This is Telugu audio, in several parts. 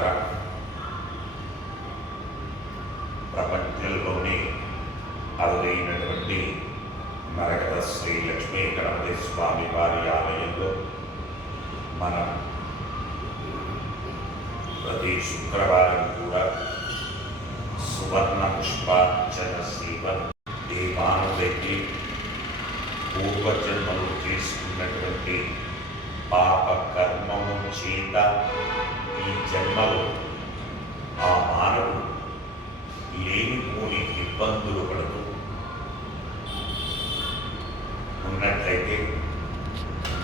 ద్వారా ప్రపంచంలోని అరుదైనటువంటి నరకత శ్రీ లక్ష్మీ గణపతి స్వామి వారి ఆలయంలో మనం ప్రతి శుక్రవారం కూడా సువర్ణ పుష్పార్చన సేవ దీపానులకి పూర్వజన్మలు చేసుకున్నటువంటి పాప కర్మము చేత ఈ జన్మలో ఆ మానవుడు లేనిపోని ఇబ్బందులు పడుతూ ఉన్నట్లయితే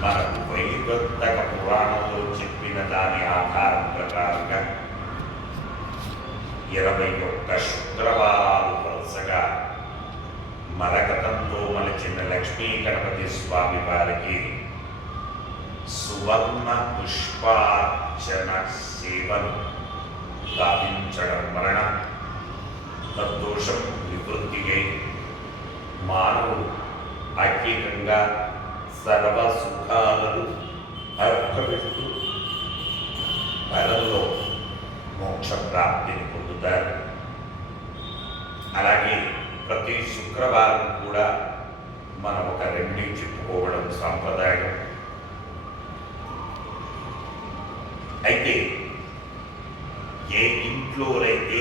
మనకు వైవర్తక పురాణంలో చెప్పిన దాని ఆధారం ప్రకారంగా ఇరవై ఒక్క శుక్రవారాలు వరుసగా మరకతంతో మలచిన లక్ష్మీ గణపతి స్వామి వారికి సువర్ణ పుష్పార్చన సేవను గావించడం వలన తద్దోషం నివృత్తియై మానవుడు ఐక్యంగా సర్వ సుఖాలను అనుభవిస్తూ పరంలో మోక్ష ప్రాప్తిని పొందుతారు। అలాగే ప్రతి శుక్రవారం కూడా మనం ఒక రెమెడీ చెప్పుకోవడం సాంప్రదాయం। అయితే ఏ ఇంట్లోనైతే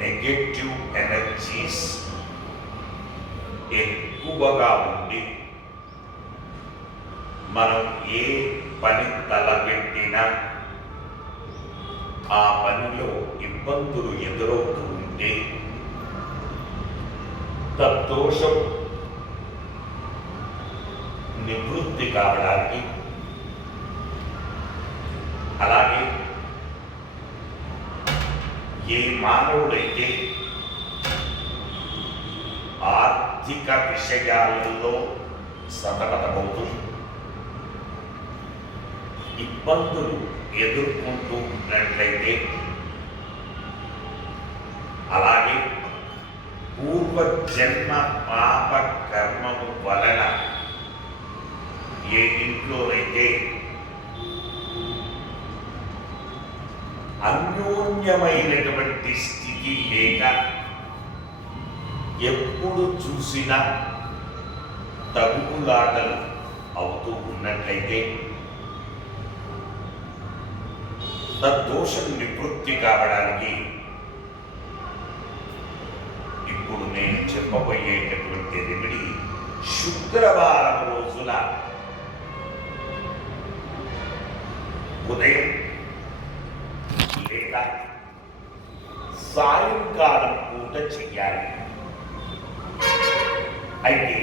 నెగటివ్ ఎనర్జీస్ ఎక్కువగా ఉండి మనం ఏ పని తలపెట్టినా ఆ పనిలో ఇబ్బందులు ఎదురవుతూ ఉంటే తద్దోషం నివృత్తి కావడానికి అలాగే ఏ మానవుడైతే ఆర్థిక విషయాలలో సతమతమవుతూ ఇబ్బందులు ఎదుర్కొంటూ ఉన్నట్లయితే అలాగే పూర్వ జన్మ పాప కర్మము వలన ఏ ఇంట్లోనైతే అన్యోన్యమైనటువంటి స్థితి లేక ఎప్పుడు చూసినా తగులాటలు అవుతూ ఉన్నట్లయితే తద్దోషం నివృత్తి కావడానికి ఇప్పుడు నేను చెప్పబోయేటటువంటి రెమెడీ శుక్రవారం రోజున ఉదయం చేత సాయంకాలం పూట చెయ్యాలి. అయితే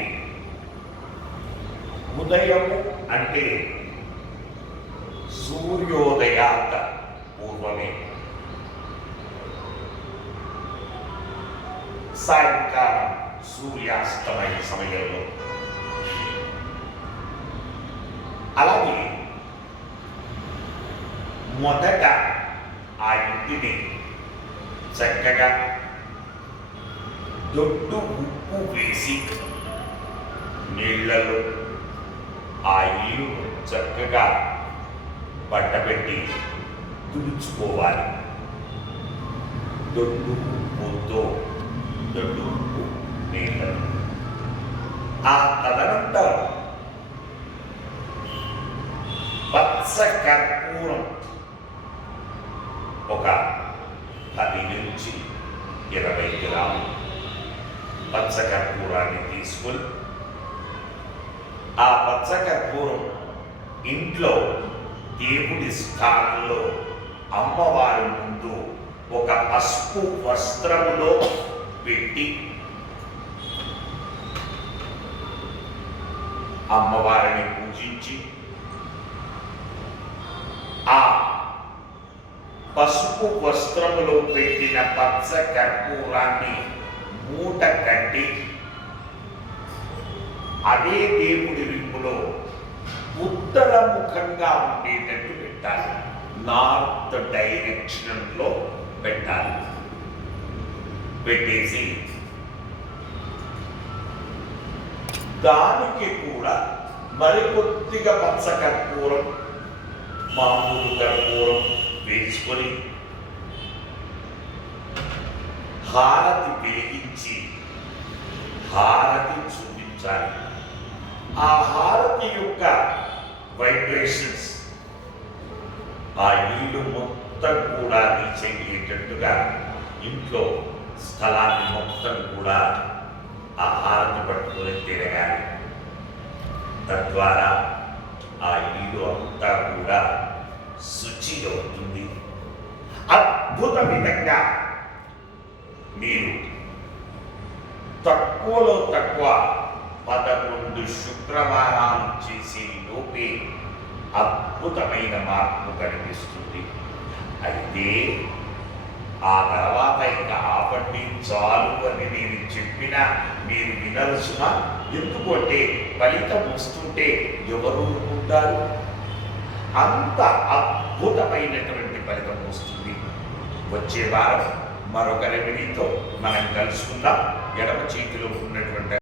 ఉదయము అంటే సూర్యోదయాత పూర్వమే. సాయంకాలం సూర్యాస్తమయ సమయంలో. అలాగే మొదట ఆ చక్కగా దొడ్డు ఉప్పు వేసి నీళ్ళలో ఆ ఇల్లు చక్కగా బట్టబెట్టి తుడుచుకోవాలి. దొడ్డు ఉప్పుతో దొడ్డు ఉప్పు నీళ్ళను ఆ తదనంతరం పచ్చ కర్పూరం ఒక పది నుంచి ఇరవై గ్రాములు పచ్చకర్పూరాన్ని తీసుకుని ఆ పచ్చకర్పూరం ఇంట్లో దేవుడి స్థానంలో అమ్మవారి ముందు ఒక పసుపు వస్త్రములో పెట్టి అమ్మవారిని పూజించి ఆ పసుపు వస్త్రములో పెట్టిన పచ్చ కర్పూరాన్ని మూట కట్టి అదే దేవుడి రింపులో ఉత్తర ముఖంగా ఉండేటట్టు పెట్టాలి. నార్త్ డైరెక్షన్లో పెట్టాలి. పెట్టేసి దానికి కూడా మరికొద్దిగా పచ్చ కర్పూరం మామూలు కర్పూరం వేసుకొని హారతి వెలిగించి హారతి చూపించాలి. ఆ హారతి యొక్క వైబ్రేషన్స్ ఆ ఇల్లు మొత్తం కూడా రీచ్ ఇంట్లో స్థలాన్ని మొత్తం కూడా ఆ హారతి పట్టుకొని తిరగాలి. తద్వారా ఆ ఇల్లు అంతా కూడా శుచి అవుతుంది అద్భుత విధంగా మీరు. తక్కువలో తక్కువ పదకొండు శుక్రవారాలు చేసే లోపే అద్భుతమైన మార్పు కనిపిస్తుంది. అయితే ఆ తర్వాత ఇక ఆపండి చాలు అని నేను చెప్పినా మీరు వినరసున ఎందుకు అంటే ఫలితం వస్తుంటే ఎవరు ఉంటారు అంత అద్భుతమైనటువంటి ఫలితం వస్తుంది. వచ్చే వారం మరొక రెమెడీతో మనం కలుసుకుందాం. ఎడమ చేతిలో ఉన్నటువంటి